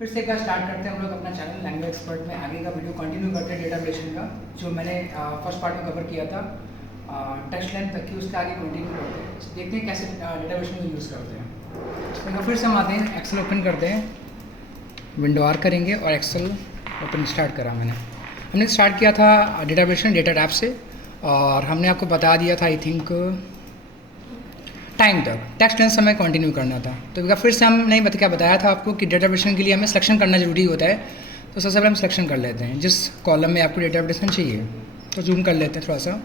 फिर से एक बार स्टार्ट करते हैं हम लोग अपना चैनल लैंग्वेज एक्सपर्ट में। आगे का वीडियो कंटिन्यू करते हैं डेटा रिलेशन का, जो मैंने फर्स्ट पार्ट में कवर किया था टेक्स्ट लेंथ तक की, उसके आगे कंटिन्यू करते हैं। देखते हैं कैसे डेटा रिलेशन को यूज़ करते हैं। तो फिर से हम आते हैं, एक्सेल ओपन करते हैं, विंडो आर करेंगे और एक्सेल ओपन स्टार्ट करा हमने स्टार्ट किया था डेटा रिलेशन डेटा टैब से, और हमने आपको बता दिया था आई थिंक टाइम तक टेक्स्ट लेंथ समय कंटिन्यू करना था। तो फिर से हमने क्या बताया था आपको कि डेटा रिलेशन के लिए हमें सिलेक्शन करना जरूरी होता है। तो सबसे पहले हम सिलेक्शन कर लेते हैं जिस कॉलम में आपको डेटा रिलेशन चाहिए। तो जूम कर लेते हैं थोड़ा सा।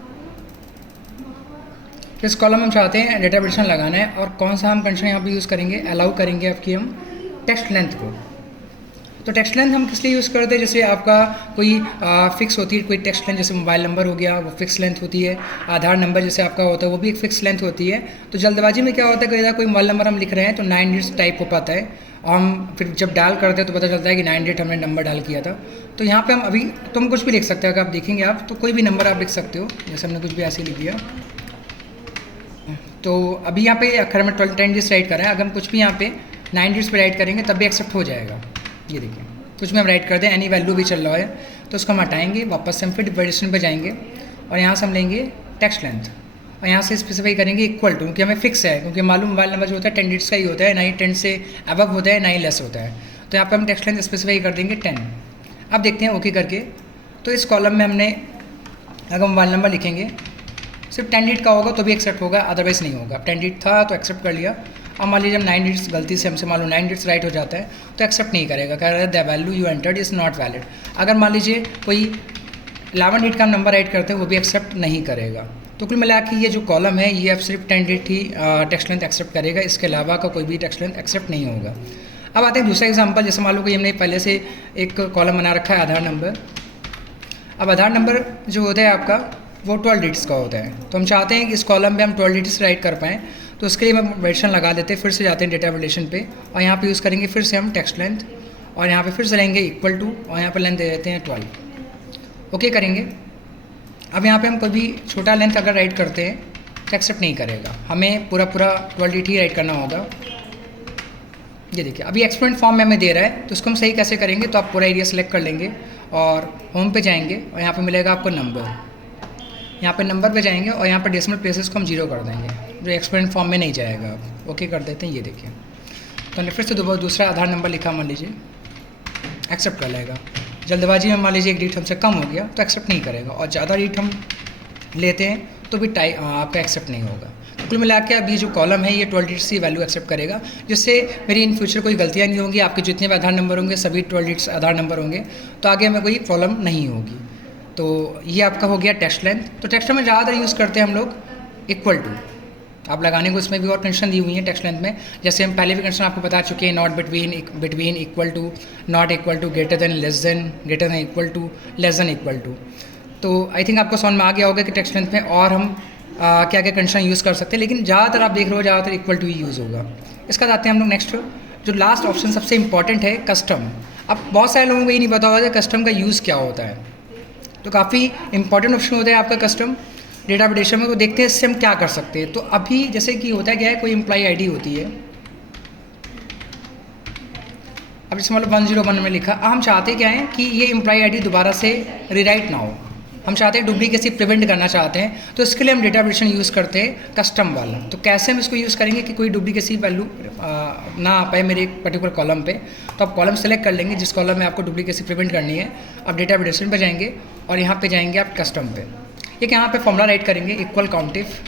किस कॉलम में हम चाहते हैं डेटा रिलेशन लगाना है और कौन सा हम कंडीशन यहाँ पे यूज़ करेंगे, अलाउ करेंगे आपकी हम टेक्स्ट लेंथ को। तो टेक्स्ट लेंथ हम किस लिए यूज़ करते हैं, जैसे आपका कोई फिक्स होती है कोई टेक्स्ट लेंथ, जैसे मोबाइल नंबर हो गया वो फिक्स लेंथ होती है, आधार नंबर जैसे आपका होता है वो भी एक फिक्स लेंथ होती है। तो जल्दबाजी में क्या होता है, कोई मोबाइल नंबर हम लिख रहे हैं तो 9 डिजिट टाइप हो पाता है, और हम फिर जब डायल करते हैं तो पता चलता है कि 9 डिजिट हमने नंबर डाल किया था। तो यहाँ पे हम अभी तो हम कुछ भी लिख सकते हैं, अगर आप देखेंगे आप तो कोई भी नंबर आप लिख सकते हो, जैसे हमने कुछ भी ऐसे लिख दिया। तो अभी यहाँ पे अगर हमें 10 डिजिट राइट कर रहे हैं, अगर हम कुछ भी यहाँ पे 9 डिजिट पे राइट करेंगे तब भी एक्सेप्ट हो जाएगा। ये देखिए कुछ भी हम राइट कर दें, एनी वैल्यू भी चल रहा है तो उसको हम हटाएंगे, वापस से हम फिर डिवाइडेशन पे जाएंगे और यहाँ से हम लेंगे टेक्स्ट लेंथ और यहाँ से स्पेसिफाई करेंगे इक्वल टू, क्योंकि हमें फिक्स है, क्योंकि मालूम मोबाइल नंबर जो होता है 10 डिजिट्स का ही होता है, ना ही 10 से अबव होता है ना ही लेस होता है। तो यहाँ पर हम टेक्स्ट लेंथ स्पेसिफाई कर देंगे 10। अब देखते हैं ओके करके, तो इस कॉलम में हमने अगर मोबाइल नंबर लिखेंगे सिर्फ 10 डिजिट का होगा तो भी एक्सेप्ट होगा, अदरवाइज नहीं होगा। 10 डिजिट था तो एक्सेप्ट कर लिया। अब मान लीजिए हम 9 डिजिट्स गलती से हमसे मालूम 9 डिजिट्स राइट हो जाता है तो एक्सेप्ट नहीं करेगा, कह रहा है the value you entered is not valid. अगर मान लीजिए कोई 11 डिजिट का नंबर राइट करते हैं वो भी एक्सेप्ट नहीं करेगा। तो कुल मिला के ये जो कॉलम है ये अब सिर्फ 10 डिजिट ही टेक्स्ट लेंथ एक्सेप्ट करेगा, इसके अलावा का कोई भी टेक्स्ट लेंथ एक्सेप्ट नहीं होगा। अब आते हैं दूसरा एग्जाम्पल, जैसे मान लो कि हमने पहले से एक कॉलम बना रखा है आधार नंबर। अब आधार नंबर जो होता है आपका वो 12 डिजिट्स का होता है, तो हम चाहते हैं कि इस कॉलम में हम 12 डिजिट्स राइट कर पाएँ। तो उसके लिए हम वेरिएशन लगा देते हैं, फिर से जाते हैं डेटा रिलेशन पे और यहाँ पे यूज़ करेंगे फिर से हम टेक्स्ट लेंथ और यहाँ पे फिर से लेंगे इक्वल टू और यहाँ पे लेंथ दे देते हैं 12। ओके करेंगे। अब यहाँ पे हम कोई भी छोटा लेंथ अगर राइट करते हैं तो एक्सेप्ट नहीं करेगा, हमें पूरा 12 डिजिट ही राइट करना होगा। ये देखिए अभी एक्सपेरिमेंट फॉर्म में हमें दे रहा है, तो उसको हम सही कैसे करेंगे, तो आप पूरा एरिया सेलेक्ट कर लेंगे और होम पे जाएंगे और यहाँ पे मिलेगा आपको नंबर, यहाँ पे नंबर पे जाएंगे और यहाँ पर डेसिमल प्लेसेस को हम 0 कर देंगे, जो एक्सपेरिमेंट फॉर्म में नहीं जाएगा। आप ओके कर देते हैं। ये देखिए तो हमने फिर से दूसरा आधार नंबर लिखा, मान लीजिए एक्सेप्ट कर लेगा। जल्दबाजी में मान लीजिए 1 डिजिट हमसे कम हो गया तो एक्सेप्ट नहीं करेगा, और ज़्यादा डिजिट हम लेते हैं तो भी आपका एक्सेप्ट नहीं होगा। तो कुल मिला के अभी जो कॉलम है ये 12 डिजिट्स की वैल्यू एक्सेप्ट करेगा, जिससे मेरी इन फ्यूचर कोई गलतियाँ नहीं होंगी। आपके जितने भी आधार नंबर होंगे सभी 12 डिजिट्स आधार नंबर होंगे, तो आगे हमें कोई प्रॉब्लम नहीं होगी। तो ये आपका हो गया टेक्स्ट लेंथ। तो टेक्स्ट में ज़्यादातर यूज़ करते हैं हम लोग इक्वल टू, आप लगाने को इसमें भी और कंडीशन दी हुई है टेक्स्ट लेंथ में, जैसे हम पहले भी कंडीशन आपको बता चुके हैं, not between equal to, not equal to, greater than, less than, greater than equal to, less than equal to. तो आई थिंक आपको समझ में आ गया होगा कि टेक्स्ट लेंथ में और हम क्या क्या कंडीशन यूज़ कर सकते हैं, लेकिन ज़्यादातर आप देख रहे हो ज़्यादातर इक्वल टू ही यूज़ होगा। इसका आते हैं हम लोग नेक्स्ट, जो लास्ट ऑप्शन सबसे इंपॉर्टेंट है कस्टम। अब बहुत सारे लोगों को ये नहीं पता होगा कि कस्टम का यूज़ क्या होता है, तो काफ़ी इंपॉर्टेंट ऑप्शन होता है आपका कस्टम डेटा रिलेशन में। तो देखते हैं इससे हम क्या कर सकते हैं। तो अभी जैसे कि होता है क्या है, कोई एम्प्लॉई आईडी होती है, अब जैसे मतलब 101 में लिखा, हम चाहते क्या है कि ये एम्प्लॉई आईडी दोबारा से रीराइट ना हो, हम चाहते हैं डुप्लीकेसी प्रिवेंट करना चाहते हैं। तो इसके लिए हम डेटा रिलेशन यूज़ करते हैं कस्टम वाला। तो कैसे हम इसको यूज़ करेंगे कि कोई डुप्लीकेसी वैल्यू ना आ पाए मेरे एक पर्टिकुलर कॉलम पे। तो आप कॉलम सेलेक्ट कर लेंगे जिस कॉलम में आपको डुप्लीकेसी प्रिवेंट करनी है। अब डेटा रिलेशन पे जाएंगे और यहाँ पे जाएंगे आप कस्टम पे, एक यहाँ पे फॉर्मूला राइट करेंगे इक्वल काउंटिफ।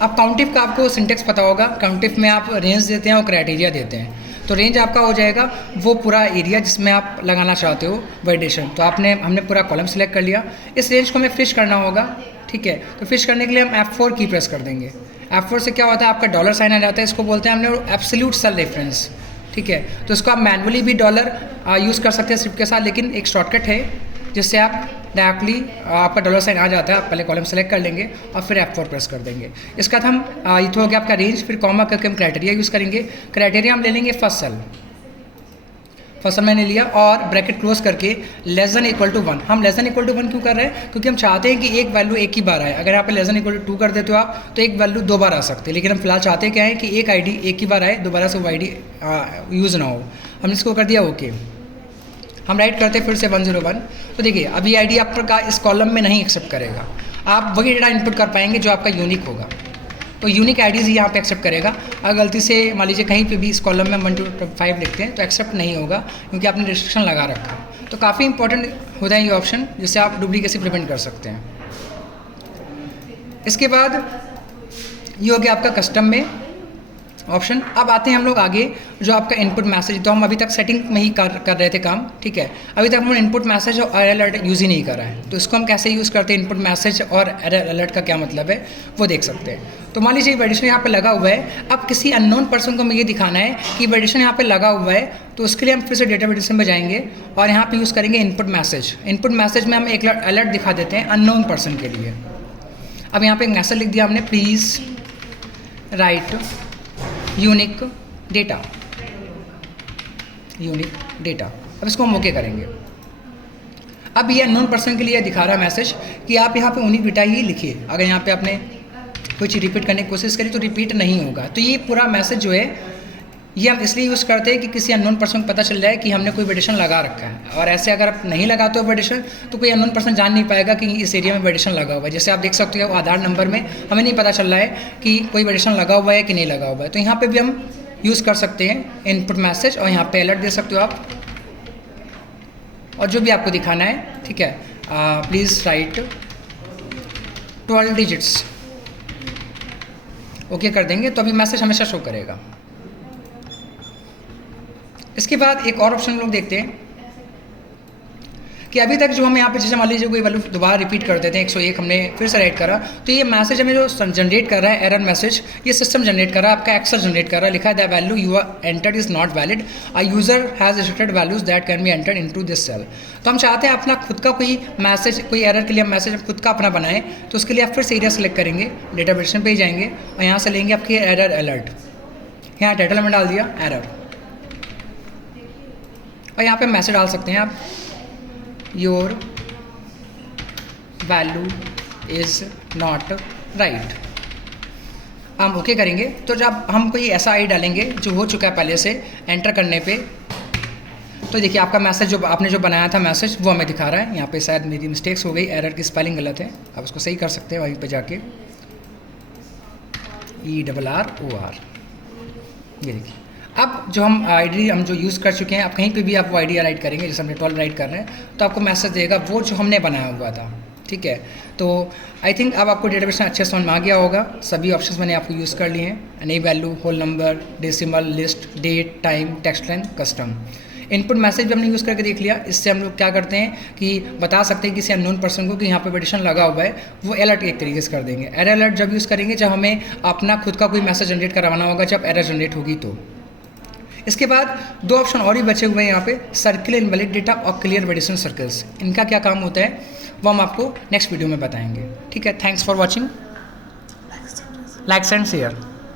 अब काउंटिफ का आपको सिंटेक्स पता होगा, काउंटिफ में आप रेंज देते हैं और क्राइटेरिया देते हैं। तो रेंज आपका हो जाएगा वो पूरा एरिया जिसमें आप लगाना चाहते हो वैलिडेशन। तो हमने पूरा कॉलम सेलेक्ट कर लिया, इस रेंज को हमें फिश करना होगा, ठीक है। तो फिश करने के लिए हम F4 की प्रेस कर देंगे। F4 से क्या होता है, आपका डॉलर साइन आ जाता है, इसको बोलते हैं हमने एब्सोल्यूट सेल रेफरेंस, ठीक है। तो इसको आप मैनुअली भी डॉलर यूज़ कर सकते हैं स्क्रिप्ट के साथ, लेकिन एक शॉर्टकट है जिससे आप डायरेक्टली आपका डॉलर साइन आ जाता है। आप पहले कॉलम सेलेक्ट कर लेंगे और फिर F4 प्रेस कर देंगे। इसका बाद हम ये तो हो गया आपका रेंज, फिर कॉमा करके हम क्राइटेरिया यूज़ करेंगे। क्राइटेरिया हम ले लेंगे फर्स्ट फर्स्ट वन मैंने लिया और ब्रैकेट क्लोज करके लेस देन इक्वल टू 1। हम लेस देन इक्वल टू 1 क्यों कर रहे हैं? क्योंकि हम चाहते हैं कि एक वैल्यू एक ही बार आए। अगर यहाँ पे लेस देन इक्वल टू 2 कर देते हो आप तो एक वैल्यू 2 बार आ सकती है, लेकिन हम फिलहाल चाहते क्या है कि एक आईडी एक ही बार आए, दोबारा से वो आईडी यूज़ ना हो। हमने इसको कर दिया ओके। हम राइट करते फिर से 101। तो देखिए अब ये आईडी आपका इस कॉलम में नहीं एक्सेप्ट करेगा, आप वही डेटा इनपुट कर पाएंगे जो आपका यूनिक होगा। तो यूनिक आईडीज़ ही यहाँ पे एक्सेप्ट करेगा। अगर गलती से मान लीजिए कहीं पे भी इस कॉलम में 1 to 5 लिखते हैं तो एक्सेप्ट नहीं होगा, क्योंकि आपने रिस्ट्रिक्शन लगा रखा है। तो काफ़ी इंपॉर्टेंट होता है ये ऑप्शन, जिससे आप डुप्लीकेसी प्रिवेंट कर सकते हैं। इसके बाद ये हो गया आपका कस्टम में ऑप्शन। अब आते हैं हम लोग आगे, जो आपका इनपुट मैसेज, तो हम अभी तक सेटिंग में ही कर रहे थे काम, ठीक है। अभी तक हम इनपुट मैसेज और एरर अलर्ट यूज़ ही नहीं करा है, तो इसको हम कैसे यूज़ करते हैं, इनपुट मैसेज और एरर अलर्ट का क्या मतलब है वो देख सकते हैं। तो मान लीजिए वैलिडेशन यहाँ पे लगा हुआ है। अब किसी अननोन पर्सन को हमें ये दिखाना है कि वैलिडेशन यहाँ पे लगा हुआ है, तो उसके लिए हम फिर से डेटा वैलिडेशन में जाएंगे और यहाँ पे यूज़ करेंगे इनपुट मैसेज। इनपुट मैसेज में हम एक अलर्ट दिखा देते हैं अननोन पर्सन के लिए। अब यहाँ पे एक मैसेज लिख दिया हमने, please write unique data, unique data. अब इसको हम ओके करेंगे। अब ये अननोन पर्सन के लिए दिखा रहा है मैसेज कि आप यहाँ पे यूनिक डेटा ही लिखिए। अगर यहाँ पे आपने कोई चीज़ रिपीट करने की कोशिश करी तो रिपीट नहीं होगा। तो ये पूरा मैसेज जो है ये हम इसलिए यूज़ करते हैं कि किसी अननोन पर्सन को पता चल जाए कि हमने कोई वैलिडेशन लगा रखा है। और ऐसे अगर आप नहीं लगाते हो वैलिडेशन तो कोई अननोन पर्सन जान नहीं पाएगा कि इस एरिया में वैलिडेशन लगा हुआ है। जैसे आप देख सकते हो आधार नंबर में हमें नहीं पता चल रहा है कि कोई वैलिडेशन लगा हुआ है कि नहीं लगा हुआ है। तो यहाँ पे भी हम यूज़ कर सकते हैं इनपुट मैसेज और यहाँ पे अलर्ट दे सकते हो आप, और जो भी आपको दिखाना है, ठीक है। प्लीज़ राइट 12 डिजिट्स, ओके कर देंगे तो अभी मैसेज हमेशा शो करेगा। इसके बाद एक और ऑप्शन लोग देखते हैं कि अभी तक जो हम यहाँ पे जैसे मान लीजिए कोई वैल्यू दोबारा रिपीट कर देते हैं 101 हमने फिर से राइट करा, तो ये मैसेज हमें जो जनरेट कर रहा है एरर मैसेज, ये सिस्टम जनरेट कर रहा है, आपका एक्सेल जनरेट कर रहा है। लिखा है the value you are entered is not valid, a user has restricted values that can be entered into this cell. तो हम चाहते हैं अपना खुद का कोई मैसेज, कोई एरर के लिए हम मैसेज खुद का अपना बनाएं, तो उसके लिए आप फिर से एरिया सेलेक्ट करेंगे, डेटा वेरिएशन पे ही जाएंगे और यहाँ से लेंगे आपके एरर अलर्ट। यहाँ टाइटल में डाल दिया एरर और यहाँ पे मैसेज डाल सकते हैं आप, your value is not right. हम ओके करेंगे। तो जब हम कोई ऐसा आई डालेंगे जो हो चुका है पहले से, एंटर करने पे तो देखिए आपका मैसेज जो आपने जो बनाया था मैसेज वो हमें दिखा रहा है। यहाँ पे शायद मेरी मिस्टेक्स हो गई, एरर की स्पेलिंग गलत है, आप उसको सही कर सकते हैं वहीं पे जाके, ERROR। ये देखिए अब जो हम आईडी हम जो यूज़ कर चुके हैं, आप कहीं पे भी आप वो आईडी राइट करेंगे, जैसे हमने 12 राइट कर रहे हैं तो आपको मैसेज देगा वो जो हमने बनाया हुआ था, ठीक है। तो आई थिंक अब आपको डेटाबेस में अच्छे समझ में आ गया होगा। सभी ऑप्शंस मैंने आपको यूज़ कर लिए हैं, any value, whole number, decimal, list, date, time, text line, custom. Input message भी हमने यूज़ करके देख लिया। इससे हम लोग क्या करते हैं कि बता सकते हैं किसी अननोन पर्सन को कि यहाँ पे वैलिडेशन लगा हुआ है, वो अलर्ट एक तरीके से कर देंगे। एरर अलर्ट जब यूज़ करेंगे जब हमें अपना खुद का कोई मैसेज जनरेट करवाना होगा, जब एरर जनरेट होगी तो। इसके बाद दो ऑप्शन और भी बचे हुए हैं यहाँ पे, सर्किल इनवैलिड डेटा और क्लियर वैलिडेशन सर्कल्स। इनका क्या काम होता है वो हम आपको नेक्स्ट वीडियो में बताएंगे, ठीक है। Thanks for watching, like and share.